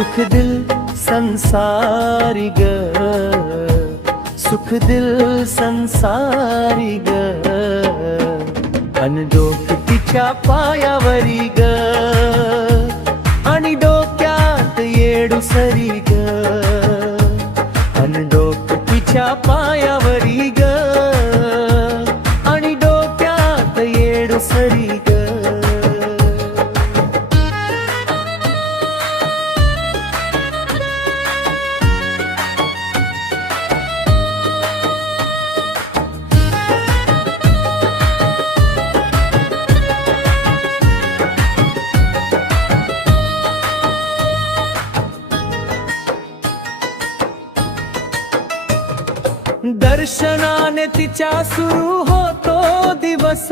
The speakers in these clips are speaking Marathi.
सुख दिल संसारी ग, सुख दिल संसारी ग, अन डोक तिच्या पायावरी ग, आणि डोक्यात येडूसरी ग, अन डोक तिच्या पायावरी ग, आणि डोक्यात येडूसरी ग. दर्शनाने तिच्या सुरू होतो दिवस,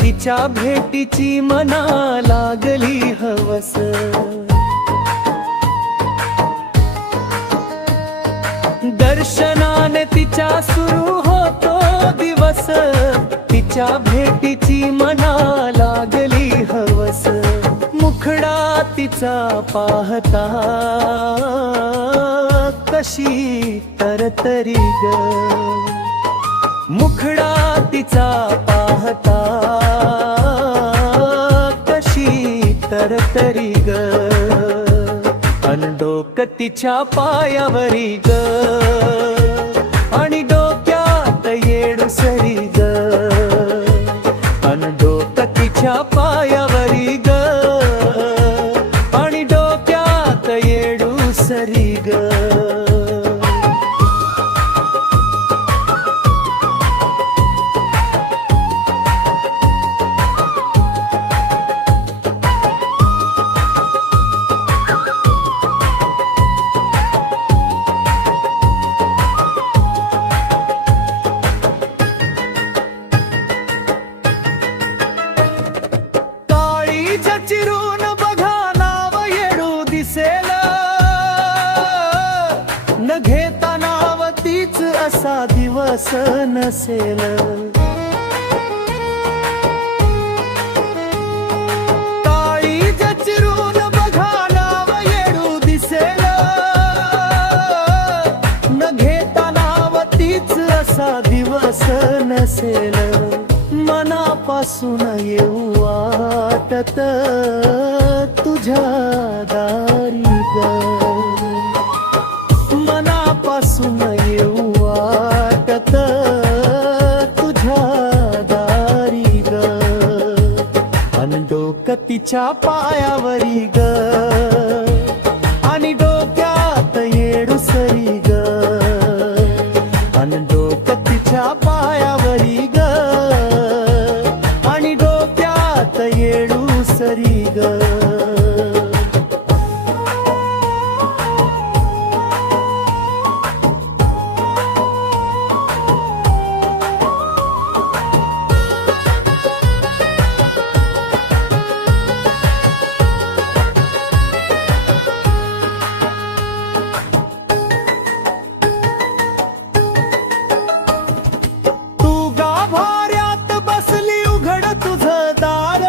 तिच्या भेटीची मना लागली हवस. दर्शनाने तिच्या सुरू होतो दिवस, तिच्या भेटीची मना लागली हवस. मुखडा तिचा पाहता कशी तरतरी ग, मुखडा तिचा पाहता कशी तरतरी ग, अन डोक तिच्या पायावरी ग, आणि डोक्यात येडूसरी ग, अन डोक तिच्या पायावरी ग, आणि डोक्यात येडूसरी ग. चिरून बघा नाव येडू दिसेल, न घेता नाव तीच असा दिवस नसेल. काळीज चिरून बघा नाव येडू दिसेल, न घेता नाव तीच असा दिवस नसेल. मनापासून येऊ वाटत तुझ्या दारी ग, मनापासून येऊ वाटत तुझ्या दारी ग, अन डोक तिच्या पायावरी ग, आणि डोक्यात येडूसरी ग, अन डोक तिच्या पायावरी ग, येडूसरी ग. तू गाभाऱ्यात बसली उघड तुझं दार,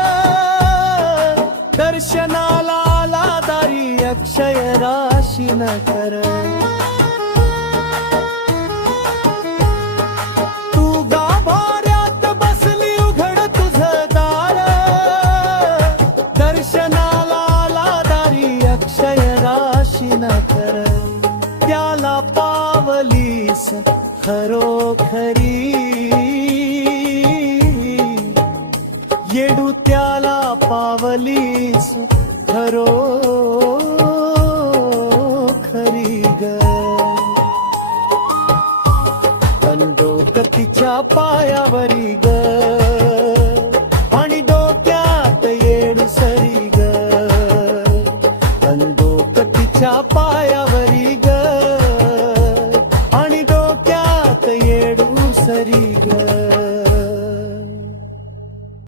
दर्शनाला आला दारी अक्षय राशी न कर. तू गाभाऱ्यात बसली उघड तुझं दार, दर्शनाला आला दारी अक्षय राशी न कर. त्याला पावलीस खरोखरी येडू, त्याला पावलीस खरो खरी ग, अन डोक तिच्या पायावरी ग.